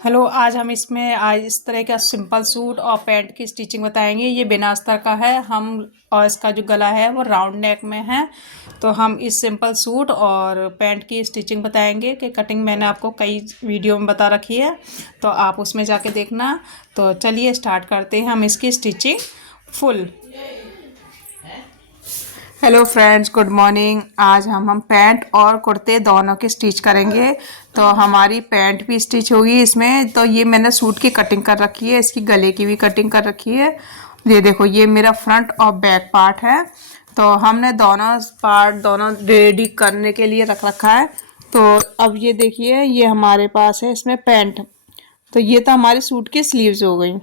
Hello, आज इस तरह का सिंपल सूट और पैंट की स्टिचिंग बताएंगे। ये बिना अस्तर का है हम, और इसका जो गला है वो राउंड नेक में है। तो हम इस सिंपल सूट और पैंट की स्टिचिंग बताएंगे कि कटिंग मैंने आपको कई वीडियो में बता रखी है, तो आप उसमें जाके देखना। तो चलिए स्टार्ट करते हैं हम इसकी stitching full. Hello friends, good morning. आज हम पैंट और कुर्ते दोनों के स्टिच करेंगे। तो हमारी पैंट भी स्टिच होगी इसमें। तो ये मैंने सूट की कटिंग कर रखी है, इसकी गले की भी कटिंग कर रखी है। ये देखो, ये मेरा फ्रंट और बैक पार्ट है। तो हमने दोनों पार्ट दोनों रेडी करने के लिए रख रखा है। तो अब ये देखिए, ये हमारे पास है इसमें पैंट। तो ये तो हमारी सूट की स्लीव्स हो गई।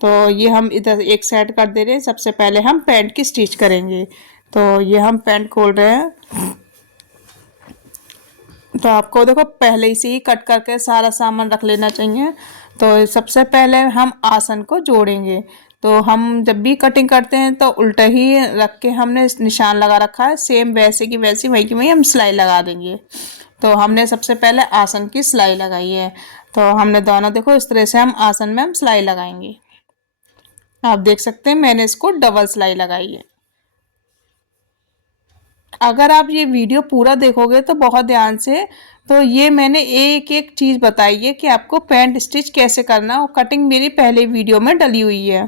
तो ये हम इधर एक साइड कर दे रहे हैं। सबसे पहले हम पैंट की स्टिच करेंगे। तो ये हम पैंट खोल रहे हैं। तो आपको देखो, पहले से ही कट करके सारा सामान रख लेना चाहिए। तो सबसे पहले हम आसन को जोड़ेंगे। तो हम जब भी कटिंग करते हैं तो उल्टा ही रख के हमने निशान लगा रखा है, सेम वैसे की वैसी वही की वही हम सिलाई लगा देंगे। तो हमने सबसे पहले आसन की सिलाई लगाई है। तो हमने दोनों, देखो इस तरह से हम आसन में हम सिलाई लगाएंगे। आप देख सकते हैं मैंने इसको डबल सिलाई लगाई है। अगर आप ये वीडियो पूरा देखोगे तो बहुत ध्यान से, तो ये मैंने एक एक चीज़ बताई है कि आपको पैंट स्टिच कैसे करना, और कटिंग मेरी पहले वीडियो में डली हुई है।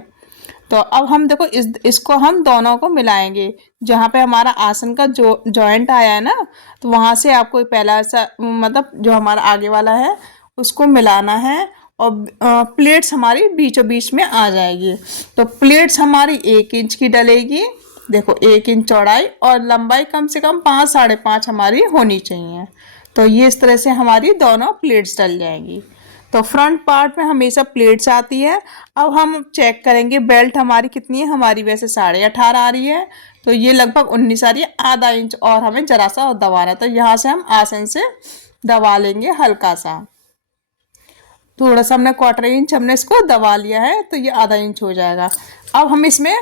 तो अब हम देखो इसको हम दोनों को मिलाएंगे। जहाँ पे हमारा आसन का जो जॉइंट आया है ना, तो वहाँ से आपको पहला ऐसा मतलब जो हमारा आगे वाला है उसको मिलाना है। और प्लेट्स हमारी बीचों बीच में आ जाएगी। तो प्लेट्स हमारी 1 इंच की डलेगी। देखो, 1 इंच चौड़ाई और लंबाई कम से कम 5 साढ़े 5 हमारी होनी चाहिए। तो ये इस तरह से हमारी दोनों प्लेट्स डल जाएंगी। तो फ्रंट पार्ट में हमेशा प्लेट्स आती है। अब हम चेक करेंगे बेल्ट हमारी कितनी है। हमारी वैसे 18.5 आ रही है। तो ये लगभग 19 आ रही है। आधा इंच और हमें जरा सा और दबाना है। तो यहाँ से हम आसन से दबा लेंगे हल्का सा। थोड़ा सा हमने 1/4 इंच हमने इसको दबा लिया है, तो ये आधा इंच हो जाएगा। अब हम इसमें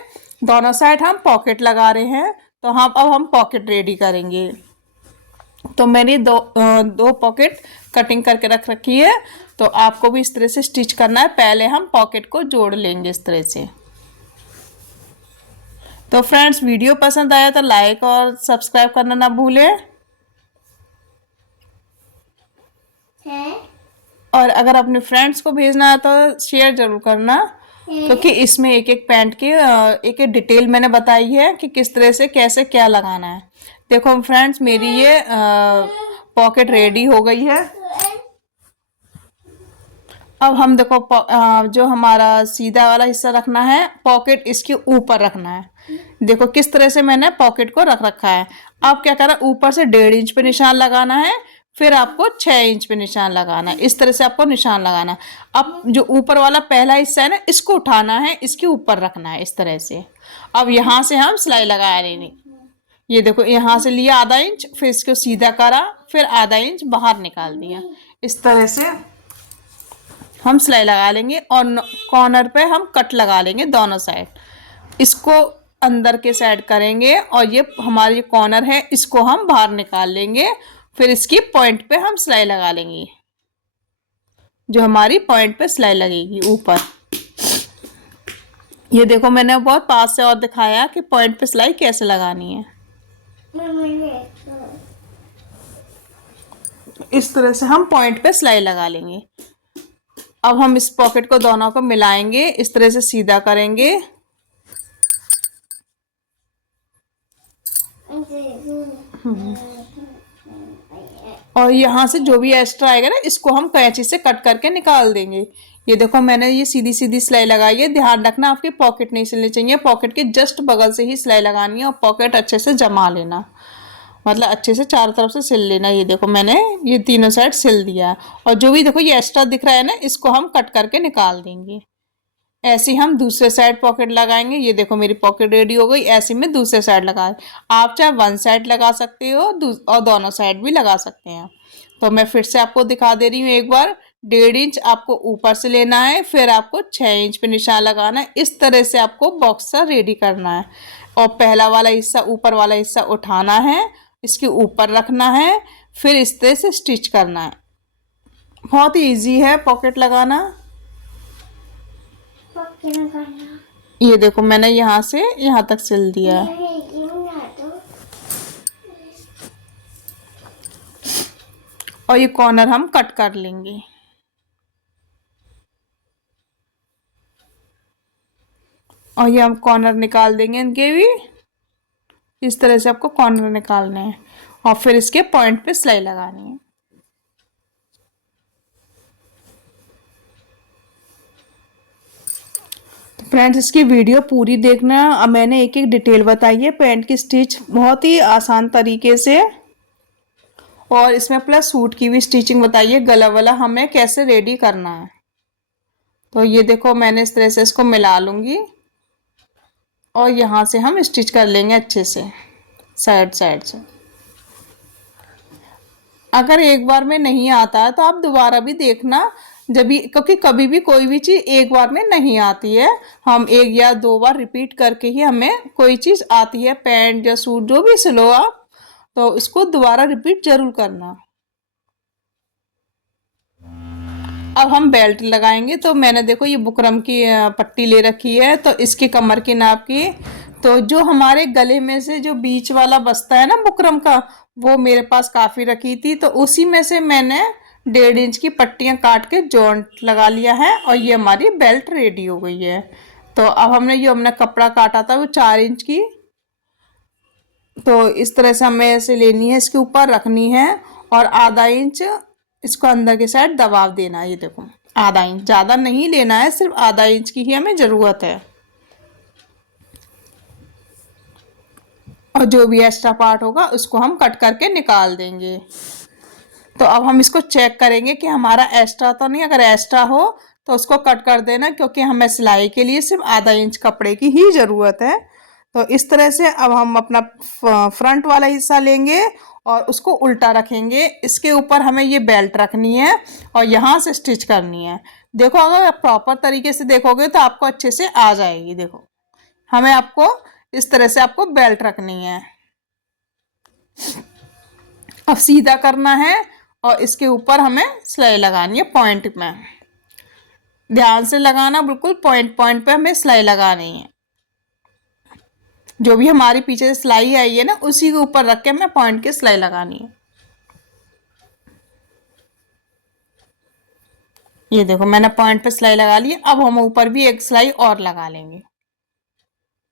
दोनों साइड हम पॉकेट लगा रहे हैं। तो अब हम पॉकेट रेडी करेंगे। तो मैंने दो पॉकेट कटिंग करके रख रखी है। तो आपको भी इस तरह से स्टिच करना है। पहले हम पॉकेट को जोड़ लेंगे इस तरह से। तो फ्रेंड्स, वीडियो पसंद आया तो लाइक और सब्सक्राइब करना ना भूलें। और अगर अपने फ्रेंड्स को भेजना है तो शेयर ज़रूर करना, क्योंकि इसमें एक एक पैंट की एक एक डिटेल मैंने बताई है कि किस तरह से कैसे क्या लगाना है। देखो फ्रेंड्स, मेरी ये पॉकेट रेडी हो गई है। अब हम देखो, जो हमारा सीधा वाला हिस्सा रखना है, पॉकेट इसके ऊपर रखना है। देखो किस तरह से मैंने पॉकेट को रख रखा है। अब क्या करना, ऊपर से 1.5 इंच पे निशान लगाना है। फिर आपको 6 इंच पे निशान लगाना है। इस तरह से आपको निशान लगाना है। अब जो ऊपर वाला पहला हिस्सा है ना, इसको उठाना है, इसके ऊपर रखना है इस तरह से। अब यहाँ से हम सिलाई लगा रहे हैं। ये देखो, यहाँ से लिया आधा इंच, फिर इसको सीधा करा, फिर आधा इंच बाहर निकाल दिया। इस तरह से हम सिलाई लगा लेंगे। और कॉर्नर पे हम कट लगा लेंगे दोनों साइड। इसको अंदर के साइड करेंगे, और ये हमारी कॉर्नर है इसको हम बाहर निकाल लेंगे। फिर इसकी पॉइंट पे हम सिलाई लगा लेंगे। जो हमारी पॉइंट पे सिलाई लगेगी ऊपर, ये देखो मैंने बहुत पास से और दिखाया कि पॉइंट पे सिलाई कैसे लगानी है। इस तरह से हम पॉइंट पे सिलाई लगा लेंगे। अब हम इस पॉकेट को दोनों को मिलाएंगे, इस तरह से सीधा करेंगे। और यहाँ से जो भी एक्स्ट्रा आएगा ना, इसको हम कैंची से कट करके निकाल देंगे। ये देखो, मैंने ये सीधी सीधी सिलाई लगाई है। ध्यान रखना, आपकी पॉकेट नहीं सिलनी चाहिए। पॉकेट के जस्ट बगल से ही सिलाई लगानी है, और पॉकेट अच्छे से जमा लेना, मतलब अच्छे से चारों तरफ से सिल लेना। ये देखो, मैंने ये तीनों साइड सिल दिया। और जो भी देखो ये एक्स्ट्रा दिख रहा है ना, इसको हम कट करके निकाल देंगे। ऐसे ही हम दूसरे साइड पॉकेट लगाएंगे। ये देखो, मेरी पॉकेट रेडी हो गई। ऐसे में दूसरे साइड लगाए। आप चाहे 1 साइड लगा सकते हो और दोनों साइड भी लगा सकते हैं। तो मैं फिर से आपको दिखा दे रही हूँ एक बार। 1.5 इंच आपको ऊपर से लेना है, फिर आपको 6 इंच पे निशान लगाना है। इस तरह से आपको बॉक्सर रेडी करना है। और पहला वाला हिस्सा, ऊपर वाला हिस्सा उठाना है, इसके ऊपर रखना है, फिर इस तरह से स्टिच करना है। बहुत ही इजी है पॉकेट लगाना। ये देखो मैंने यहाँ से यहाँ तक सिल दिया है। और ये कॉर्नर हम कट कर लेंगे। और ये हम कॉर्नर निकाल देंगे इनके भी। इस तरह से आपको कॉर्नर निकालने हैं और फिर इसके पॉइंट पे सिलाई लगानी है। तो फ्रेंड्स इसकी वीडियो पूरी देखना। अब मैंने एक एक डिटेल बताई है पैंट की स्टिच बहुत ही आसान तरीके से, और इसमें प्लस सूट की भी स्टिचिंग बताई है, गला वाला हमें कैसे रेडी करना है। तो ये देखो मैंने इस तरह से इसको मिला लूँगी और यहाँ से हम स्टिच कर लेंगे अच्छे से साइड साइड से। अगर एक बार में नहीं आता है तो आप दोबारा भी देखना, जब भी, क्योंकि कभी भी कोई भी चीज़ एक बार में नहीं आती है। हम एक या दो बार रिपीट करके ही हमें कोई चीज़ आती है। पैंट या सूट जो भी सिलो आप, तो इसको दोबारा रिपीट जरूर करना। अब हम बेल्ट लगाएंगे। तो मैंने देखो ये बुकरम की पट्टी ले रखी है, तो इसके कमर के नाप की, तो जो हमारे गले में से जो बीच वाला बस्ता है ना बुकरम का, वो मेरे पास काफ़ी रखी थी, तो उसी में से मैंने 1.5 इंच की पट्टियां काट के जॉइंट लगा लिया है और ये हमारी बेल्ट रेडी हो गई है। तो अब हमने कपड़ा काटा था वो 4 इंच की, तो इस तरह से हमें ऐसे लेनी है, इसके ऊपर रखनी है और आधा इंच इसको अंदर के साइड दबाव देना है। ये देखो आधा इंच, ज़्यादा नहीं लेना है, सिर्फ आधा इंच की ही हमें ज़रूरत है। और जो भी एक्स्ट्रा पार्ट होगा उसको हम कट करके निकाल देंगे। तो अब हम इसको चेक करेंगे कि हमारा एक्स्ट्रा तो नहीं, अगर एक्स्ट्रा हो तो उसको कट कर देना, क्योंकि हमें सिलाई के लिए सिर्फ आधा इंच कपड़े की ही ज़रूरत है। तो इस तरह से अब हम अपना फ्रंट वाला हिस्सा लेंगे और उसको उल्टा रखेंगे। इसके ऊपर हमें ये बेल्ट रखनी है और यहाँ से स्टिच करनी है। देखो अगर आप प्रॉपर तरीके से देखोगे तो आपको अच्छे से आ जाएगी। देखो हमें आपको इस तरह से आपको बेल्ट रखनी है। अब सीधा करना है और इसके ऊपर हमें सिलाई लगानी है पॉइंट में। ध्यान से लगाना, बिल्कुल पॉइंट पॉइंट पे हमें सिलाई लगानी है। जो भी हमारी पीछे से सिलाई आई है ना, उसी के ऊपर रख के हमें पॉइंट की सिलाई लगानी है। ये देखो मैंने पॉइंट पे सिलाई लगा ली। अब हम ऊपर भी एक सिलाई और लगा लेंगे,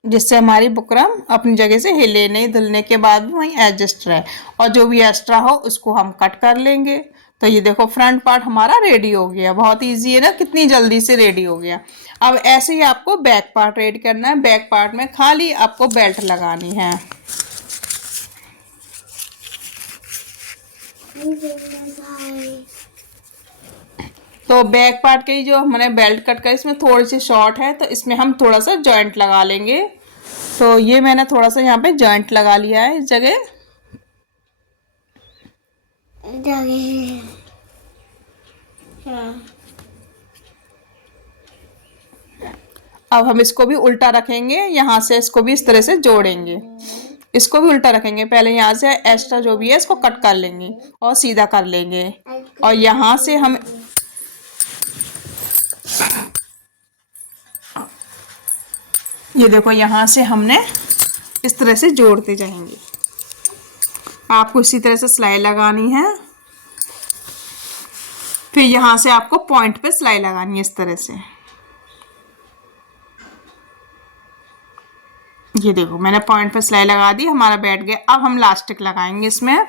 जिससे हमारी बुकरम अपनी जगह से हिले नहीं, धुलने के बाद भी वहीं एडजस्ट रहे। और जो भी एक्स्ट्रा हो उसको हम कट कर लेंगे। तो ये देखो फ्रंट पार्ट हमारा रेडी हो गया। बहुत इजी है ना, कितनी जल्दी से रेडी हो गया। अब ऐसे ही आपको बैक पार्ट रेडी करना है। बैक पार्ट में खाली आपको बेल्ट लगानी है। तो बैक पार्ट के जो हमने बेल्ट कट कर, इसमें थोड़ी सी शॉर्ट है, तो इसमें हम थोड़ा सा जॉइंट लगा लेंगे। तो ये मैंने थोड़ा सा यहाँ पे जॉइंट लगा लिया है इस जगह। अब हम इसको भी उल्टा रखेंगे, यहाँ से इसको भी इस तरह से जोड़ेंगे। इसको भी उल्टा रखेंगे। पहले यहाँ से एक्स्ट्रा जो भी है इसको कट कर लेंगे और सीधा कर लेंगे। और यहाँ से हम ये देखो यहाँ से हमने इस तरह से जोड़ते जाएंगे। आपको इसी तरह से सिलाई लगानी है। फिर यहाँ से आपको पॉइंट पे सिलाई लगानी है इस तरह से। ये देखो मैंने पॉइंट पे सिलाई लगा दी, हमारा बैठ गया। अब हम लास्टिक लगाएंगे इसमें।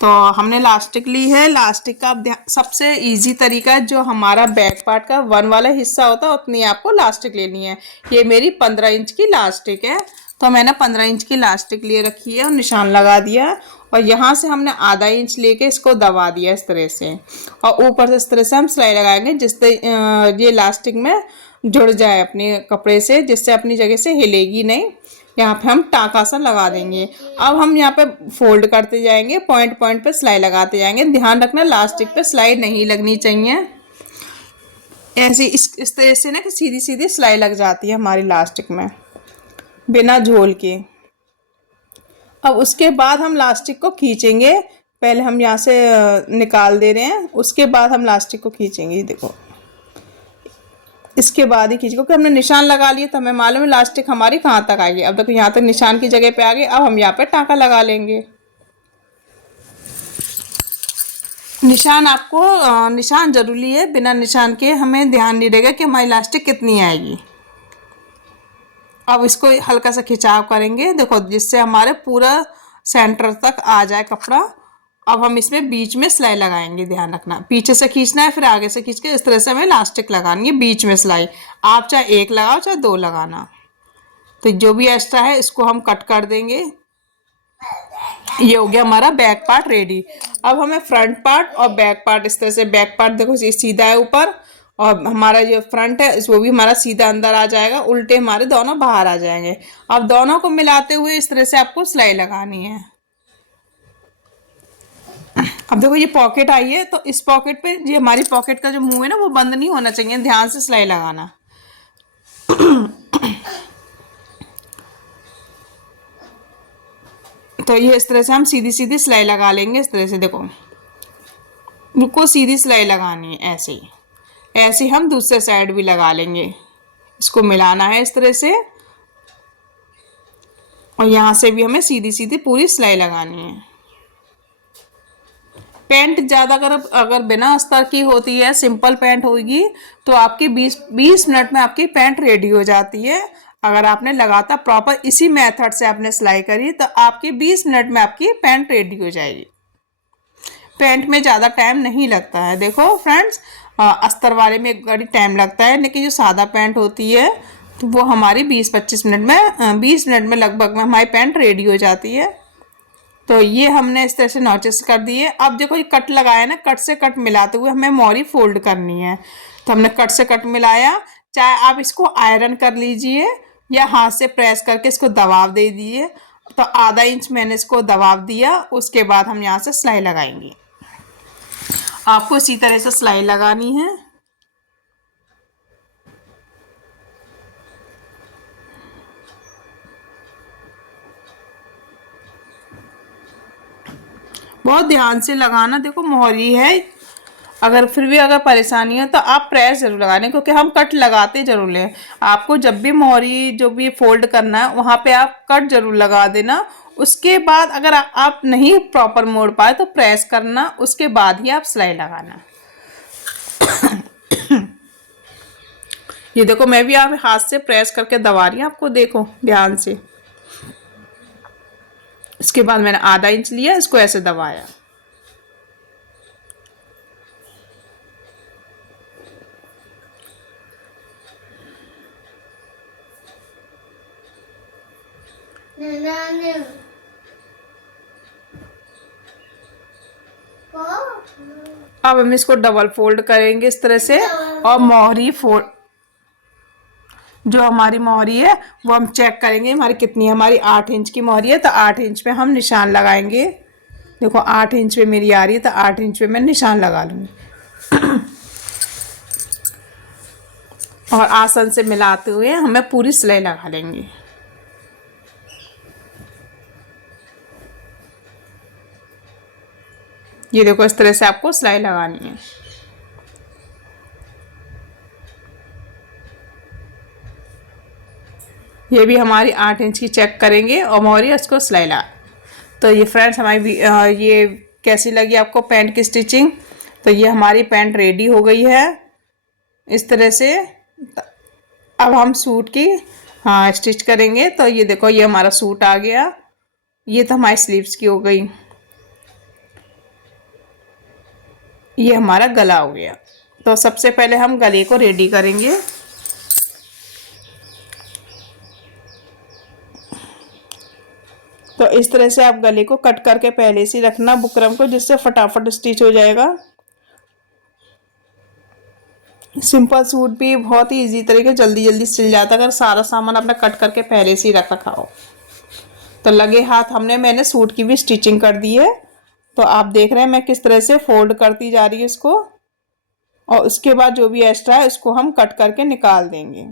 तो हमने लास्टिक ली है। लास्टिक का सबसे इजी तरीका है, जो हमारा बैक पार्ट का 1 वाला हिस्सा होता है उतनी आपको लास्टिक लेनी है। ये मेरी 15 इंच की लास्टिक है, तो मैंने 15 इंच की लास्टिक ले रखी है और निशान लगा दिया। और यहाँ से हमने आधा इंच लेके इसको दबा दिया इस तरह से, और ऊपर से इस तरह से हम सिलाई लगाएंगे, जिससे ये लास्टिक में जुड़ जाए अपने कपड़े से, जिससे अपनी जगह से हिलेगी नहीं। यहाँ पे हम टाँका सा लगा देंगे। अब हम यहाँ पे फोल्ड करते जाएंगे, पॉइंट पॉइंट पे सिलाई लगाते जाएंगे। ध्यान रखना लास्टिक पे सिलाई नहीं लगनी चाहिए। ऐसे इस तरह से ना कि सीधी सीधी सिलाई लग जाती है हमारी लास्टिक में बिना झोल के। अब उसके बाद हम लास्टिक को खींचेंगे पहले हम यहाँ से निकाल दे रहे हैं, उसके बाद हम लास्टिक को खींचेंगे। ये देखो, इसके बाद ही खींच, क्योंकि हमने निशान लगा लिए तो हमें मालूम है लास्टिक हमारी कहाँ तक आएगी। अब देखो यहाँ तक निशान की जगह पे आ गई, अब हम यहाँ पे टाँका लगा लेंगे। निशान आपको निशान जरूरी है, बिना निशान के हमें ध्यान नहीं रहेगा कि हमारी इलास्टिक कितनी आएगी। अब इसको हल्का सा खिंचाव करेंगे, देखो, जिससे हमारे पूरा सेंटर तक आ जाए कपड़ा। अब हम इसमें बीच में सिलाई लगाएंगे, ध्यान रखना पीछे से खींचना है, फिर आगे से खींच के इस तरह से हमें इलास्टिक लगानी है बीच में सिलाई। आप चाहे एक लगाओ चाहे दो लगाना। तो जो भी एक्स्ट्रा है इसको हम कट कर देंगे। ये हो गया हमारा बैक पार्ट रेडी। अब हमें फ्रंट पार्ट और बैक पार्ट, इस तरह से बैक पार्ट देखो ये सीधा है ऊपर, और हमारा जो फ्रंट है वो भी हमारा सीधा अंदर आ जाएगा, उल्टे हमारे दोनों बाहर आ जाएंगे। अब दोनों को मिलाते हुए इस तरह से आपको सिलाई लगानी है। अब देखो ये पॉकेट आई है, तो इस पॉकेट पे, ये हमारी पॉकेट का जो मुंह है ना वो बंद नहीं होना चाहिए, ध्यान से सिलाई लगाना। तो ये इस तरह से हम सीधी सीधी सिलाई लगा लेंगे, इस तरह से देखो, बिल्कुल सीधी सिलाई लगानी है। ऐसे ही ऐसे हम दूसरे साइड भी लगा लेंगे। इसको मिलाना है इस तरह से, और यहाँ से भी हमें सीधी सीधी पूरी सिलाई लगानी है। पैंट ज़्यादा अगर बिना अस्तर की होती है, सिंपल पैंट होगी, तो आपकी 20 मिनट में आपकी पैंट रेडी हो जाती है। अगर आपने लगातार प्रॉपर इसी मेथड से आपने सिलाई करी तो आपकी 20 मिनट में आपकी पैंट रेडी हो जाएगी। पैंट में ज़्यादा टाइम नहीं लगता है। देखो फ्रेंड्स, अस्तर वाले में बड़ी टाइम लगता है, लेकिन जो सादा पैंट होती है तो वो हमारी 20-25 मिनट में 20 मिनट में लगभग में हमारी पैंट रेडी हो जाती है। तो ये हमने इस तरह से नॉचेस कर दिए। अब देखो ये कट लगाया ना, कट से कट मिलाते हुए हमें मोरी फोल्ड करनी है। तो हमने कट से कट मिलाया, चाहे आप इसको आयरन कर लीजिए या हाथ से प्रेस करके इसको दबाव दे दिए। तो आधा इंच मैंने इसको दबाव दिया, उसके बाद हम यहाँ से सिलाई लगाएंगे। आपको इसी तरह से सिलाई लगानी है। बहुत ध्यान से लगाना। देखो मोहरी है, अगर फिर भी अगर परेशानी हो तो आप प्रेस जरूर लगाने, क्योंकि हम कट लगाते जरूर लें। आपको जब भी मोहरी जो भी फोल्ड करना है वहाँ पे आप कट जरूर लगा देना। उसके बाद अगर आप नहीं प्रॉपर मोड़ पाए तो प्रेस करना, उसके बाद ही आप सिलाई लगाना। ये देखो मैं भी आप हाथ से प्रेस करके दबा रही हूँ, आपको देखो ध्यान से। इसके बाद मैंने आधा इंच लिया, इसको ऐसे दबाया। अब हम इसको डबल फोल्ड करेंगे इस तरह से, और मोहरी फोल्ड, जो हमारी मोहरी है वो हम चेक करेंगे हमारी कितनी है। हमारी 8 इंच की मोहरी है, तो 8 इंच पे हम निशान लगाएंगे। देखो 8 इंच पे मेरी आ रही है, तो 8 इंच पे मैं निशान लगा लूँगी। और आसन से मिलाते हुए हमें पूरी सिलाई लगा लेंगे। ये देखो इस तरह से आपको सिलाई लगानी है। ये भी हमारी 8 इंच की चेक करेंगे और मोहरी उसको सिलाई लगा। तो ये फ्रेंड्स हमारी ये कैसी लगी आपको पैंट की स्टिचिंग। तो ये हमारी पैंट रेडी हो गई है इस तरह से। अब हम सूट की स्टिच करेंगे। तो ये देखो ये हमारा सूट आ गया। ये तो हमारी स्लीव्स की हो गई। ये हमारा गला हो गया। तो सबसे पहले हम गले को रेडी करेंगे। तो इस तरह से आप गले को कट करके पहले से रखना बुकरम को, जिससे फटाफट स्टिच हो जाएगा। सिंपल सूट भी बहुत ही इजी तरीके जल्दी जल्दी सिल जाता है अगर सारा सामान अपना कट करके पहले से ही रख रखा हो। तो लगे हाथ मैंने सूट की भी स्टिचिंग कर दी है। तो आप देख रहे हैं मैं किस तरह से फोल्ड करती जा रही हूँ इसको, और उसके बाद जो भी एक्स्ट्रा है इसको हम कट करके निकाल देंगे।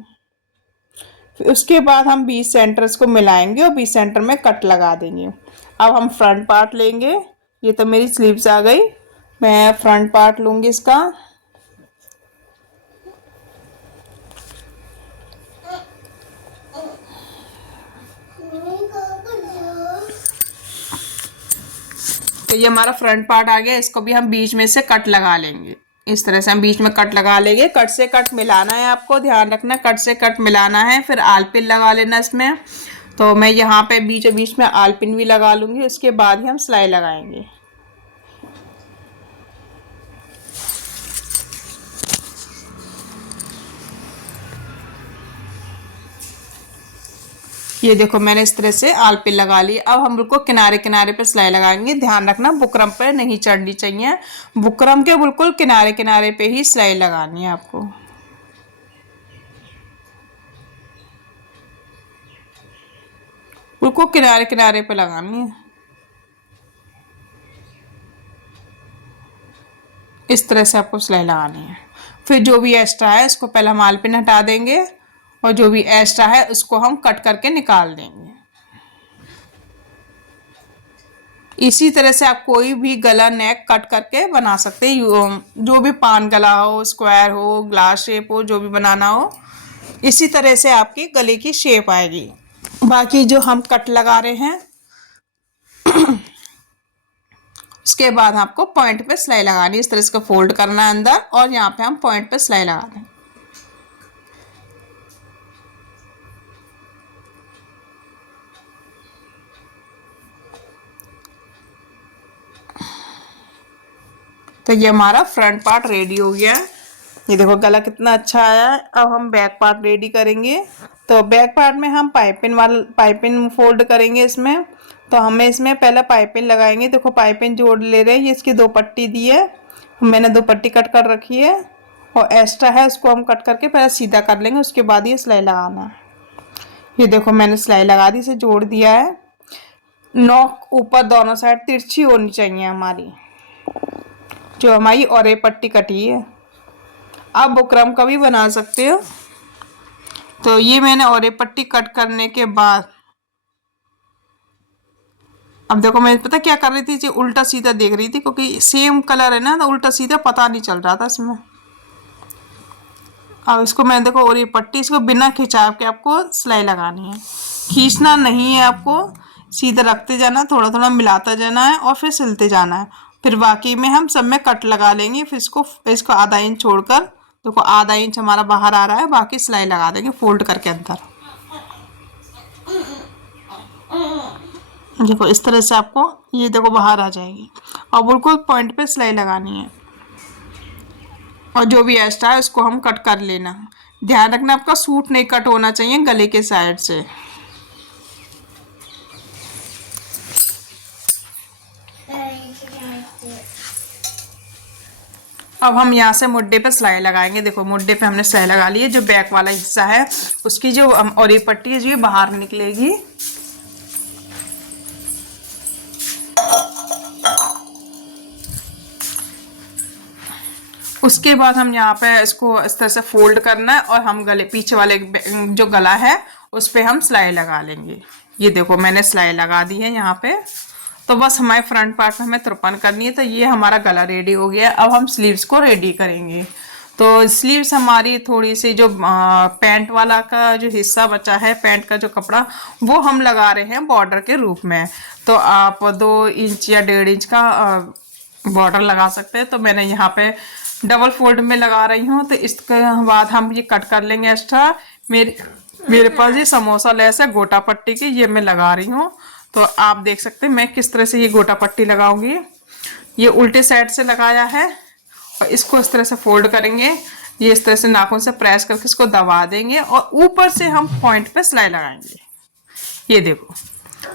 फिर उसके बाद हम 20 सेंटर्स को मिलाएंगे और 20 सेंटर में कट लगा देंगे। अब हम फ्रंट पार्ट लेंगे। ये तो मेरी स्लीव्स आ गई। मैं फ्रंट पार्ट लूंगी इसका। तो ये हमारा फ्रंट पार्ट आ गया, इसको भी हम बीच में से कट लगा लेंगे। इस तरह से हम बीच में कट लगा लेंगे। कट से कट मिलाना है, आपको ध्यान रखना, कट से कट मिलाना है, फिर आलपिन लगा लेना इसमें। तो मैं यहाँ पे बीचों बीच में आलपिन भी लगा लूँगी, उसके बाद ही हम सिलाई लगाएंगे। ये देखो मैंने इस तरह से आलपिन लगा ली। अब हम बिल्कुल किनारे किनारे पे सिलाई लगाएंगे। ध्यान रखना बुकरम पे नहीं चढ़नी चाहिए, बुकरम के बिल्कुल किनारे किनारे पे ही सिलाई लगानी है आपको। बिल्कुल किनारे किनारे पे लगानी है। इस तरह से आपको सिलाई लगानी है। फिर जो भी एक्स्ट्रा है उसको पहले हम आलपिन हटा देंगे, और जो भी एक्स्ट्रा है उसको हम कट करके निकाल देंगे। इसी तरह से आप कोई भी गला नेक कट करके बना सकते हैं, जो भी पान गला हो, स्क्वायर हो, ग्लास शेप हो, जो भी बनाना हो, इसी तरह से आपकी गले की शेप आएगी। बाकी जो हम कट लगा रहे हैं उसके बाद आपको पॉइंट पे सिलाई लगानी है। इस तरह से फोल्ड करना है अंदर, और यहाँ पे हम पॉइंट पे सिलाई लगा दें। तो ये हमारा फ्रंट पार्ट रेडी हो गया है। ये देखो गला कितना अच्छा आया है। अब हम बैक पार्ट रेडी करेंगे। तो बैक पार्ट में हम पाइपिंग फोल्ड करेंगे इसमें। तो हमें इसमें पहले पाइपिंग लगाएंगे। देखो पाइपिंग जोड़ ले रहे हैं, ये इसकी 2 पट्टी दी है, मैंने 2 पट्टी कट कर रखी है, और एक्स्ट्रा है उसको हम कट करके पहले सीधा कर लेंगे, उसके बाद ये सिलाई लगाना है। ये देखो मैंने सिलाई लगा दी, इसे जोड़ दिया है। नोक ऊपर दोनों साइड तिरछी होनी चाहिए हमारी, जो हमारी और ये पट्टी कटी है। आप बुकरम का भी बना सकते हो। तो ये मैंने और ये पट्टी कट करने के बाद, अब देखो मैं पता क्या कर रही थी, जो उल्टा सीधा देख रही थी, क्योंकि सेम कलर है ना, तो उल्टा सीधा पता नहीं चल रहा था इसमें। अब इसको मैं देखो, और ये पट्टी इसको बिना खिंचाव के आपको सिलाई लगानी है, खींचना नहीं है आपको, सीधा रखते जाना, थोड़ा थोड़ा मिलाता जाना है, और फिर सिलते जाना है। फिर बाकी में हम सब में कट लगा लेंगे। फिर इसको आधा इंच छोड़कर, देखो आधा इंच हमारा बाहर आ रहा है, बाकी सिलाई लगा देंगे फोल्ड करके अंदर। देखो इस तरह से आपको ये देखो बाहर आ जाएगी, और बिल्कुल पॉइंट पे सिलाई लगानी है, और जो भी एक्स्ट्रा है उसको हम कट कर लेना। ध्यान रखना आपका सूट नहीं कट होना चाहिए गले के साइड से। अब हम यहाँ से मुड्डे पे सिलाई लगाएंगे। देखो मुड्डे पे हमने सिलाई लगा ली है। जो बैक वाला हिस्सा है उसकी जो और ये पट्टी है जो ये बाहर निकलेगी। उसके बाद हम यहाँ पे इसको इस तरह से फोल्ड करना है, और हम गले पीछे वाले जो गला है उस पे हम सिलाई लगा लेंगे। ये देखो मैंने सिलाई लगा दी है यहाँ पे। तो बस हमारे फ्रंट पार्ट में हमें 53 करनी है। तो ये हमारा गला रेडी हो गया। अब हम स्लीव्स को रेडी करेंगे। तो स्लीव्स हमारी थोड़ी सी जो पैंट वाला का जो हिस्सा बचा है, पैंट का जो कपड़ा, वो हम लगा रहे हैं बॉर्डर के रूप में। तो आप 2 इंच या 1.5 इंच का बॉर्डर लगा सकते हैं। तो मैंने यहाँ पे डबल फोल्ड में लगा रही हूँ। तो इसके बाद हम ये कट कर लेंगे एक्स्ट्रा। मेरे पास ये समोसा लेस है गोटा पट्टी की, ये मैं लगा रही हूँ। तो आप देख सकते हैं मैं किस तरह से ये गोटा पट्टी लगाऊंगी। ये उल्टे साइड से लगाया है, और इसको इस तरह से फोल्ड करेंगे। ये इस तरह से नाखून से प्रेस करके इसको दबा देंगे, और ऊपर से हम पॉइंट पे सिलाई लगाएंगे। ये देखो,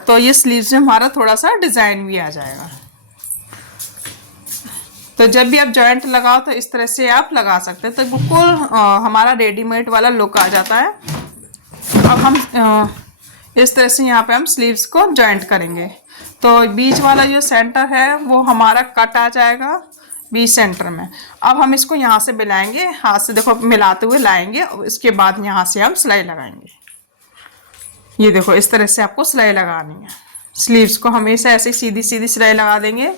तो ये स्लीव्स में हमारा थोड़ा सा डिजाइन भी आ जाएगा। तो जब भी आप जॉइंट लगाओ तो इस तरह से आप लगा सकते हैं। तो बिल्कुल हमारा रेडीमेड वाला लुक आ जाता है। अब हम इस तरह से यहाँ पे हम स्लीव्स को जॉइंट करेंगे। तो बीच वाला जो सेंटर है वो हमारा कट आ जाएगा बीच सेंटर में। अब हम इसको यहाँ से मिलाएंगे, हाथ से देखो मिलाते हुए लाएंगे, और इसके बाद यहाँ से हम सिलाई लगाएंगे। ये देखो इस तरह से आपको सिलाई लगानी है। स्लीव्स को हमेशा ऐसे सीधी सीधी सिलाई लगा देंगे।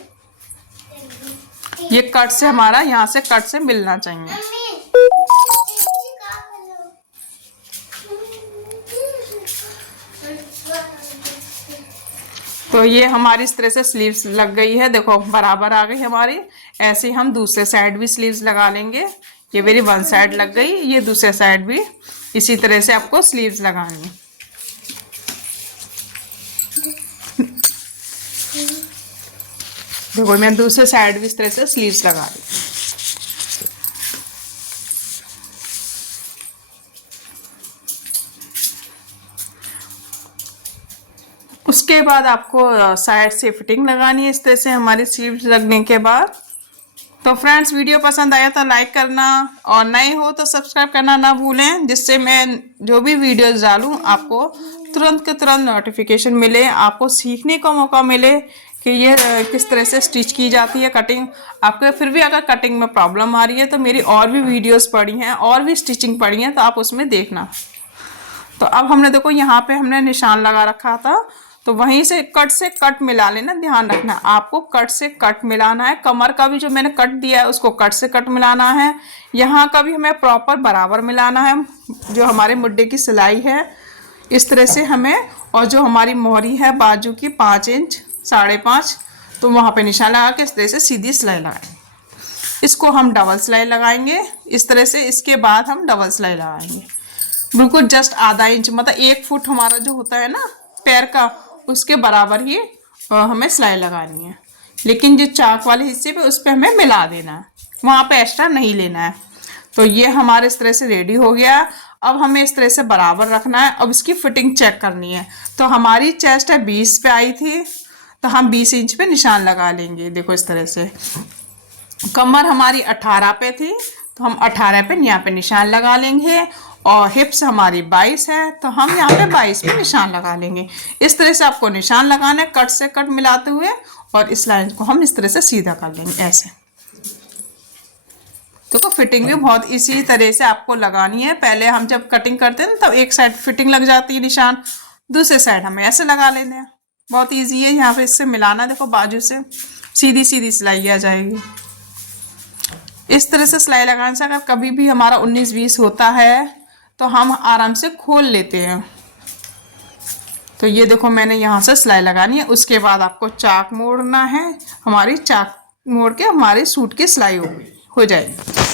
ये कट से हमारा यहाँ से कट से मिलना चाहिए। तो ये हमारी इस तरह से स्लीव्स लग गई है, देखो बराबर आ गई हमारी। ऐसे हम दूसरे साइड भी स्लीव्स लगा लेंगे। ये मेरी वन साइड लग गई, ये दूसरे साइड भी इसी तरह से आपको स्लीव्स लगानी। देखो मैं दूसरे साइड भी इस तरह से स्लीव्स लगा रही। उसके बाद आपको साइड से फिटिंग लगानी है इस तरह से हमारी स्लीव्स लगने के बाद। तो फ्रेंड्स, वीडियो पसंद आया तो लाइक करना और नए हो तो सब्सक्राइब करना ना भूलें, जिससे मैं जो भी वीडियोस डालूं आपको तुरंत के तुरंत नोटिफिकेशन मिले, आपको सीखने का मौका मिले कि ये किस तरह से स्टिच की जाती है कटिंग। आपको फिर भी अगर कटिंग में प्रॉब्लम आ रही है तो मेरी और भी वीडियोस पड़ी हैं और भी स्टिचिंग पड़ी हैं, तो आप उसमें देखना। तो अब हमने देखो यहाँ पे हमने निशान लगा रखा था, तो वहीं से कट मिला लेना। ध्यान रखना आपको कट से कट मिलाना है। कमर का भी जो मैंने कट दिया है उसको कट से कट मिलाना है। यहाँ का भी हमें प्रॉपर बराबर मिलाना है। जो हमारे मुड्डे की सिलाई है इस तरह से हमें, और जो हमारी मोहरी है बाजू की 5 इंच 5.5, तो वहाँ पे निशान लगा के इस तरह से सीधी सिलाई लगाएंगे। इसको हम डबल सिलाई लगाएंगे इस तरह से। इसके बाद हम डबल सिलाई लगाएंगे बिल्कुल जस्ट आधा इंच, मतलब 1 फुट हमारा जो होता है ना पैर का, उसके बराबर ही हमें सिलाई लगानी है। लेकिन जो चाक वाले हिस्से पे उस पर हमें मिला देना है, वहाँ पे एक्स्ट्रा नहीं लेना है। तो ये हमारे इस तरह से रेडी हो गया। अब हमें इस तरह से बराबर रखना है। अब इसकी फिटिंग चेक करनी है। तो हमारी चेस्ट है 20 पे आई थी, तो हम 20 इंच पे निशान लगा लेंगे। देखो इस तरह से। कमर हमारी 18 पे थी, तो हम 18 पे यहाँ पे निशान लगा लेंगे। और हिप्स हमारी 22 है, तो हम यहाँ पे 22 पे निशान लगा लेंगे। इस तरह से आपको निशान लगाना है कट से कट मिलाते हुए, और इस लाइन को हम इस तरह से सीधा कर लेंगे ऐसे। देखो फिटिंग भी बहुत इसी तरह से आपको लगानी है। पहले हम जब कटिंग करते हैं ना, तब एक साइड फिटिंग लग जाती है निशान, दूसरे साइड हमें ऐसे लगा लेने हैं। बहुत ईजी है। यहाँ पे इससे मिलाना, देखो बाजू से सीधी सीधी सिलाई आ जाएगी। इस तरह से सिलाई लगाने से अगर कभी भी हमारा 19-20 होता है तो हम आराम से खोल लेते हैं। तो ये देखो मैंने यहाँ से सिलाई लगानी है। उसके बाद आपको चाक मोड़ना है। हमारी चाक मोड़ के हमारी सूट की सिलाई हो जाएगी।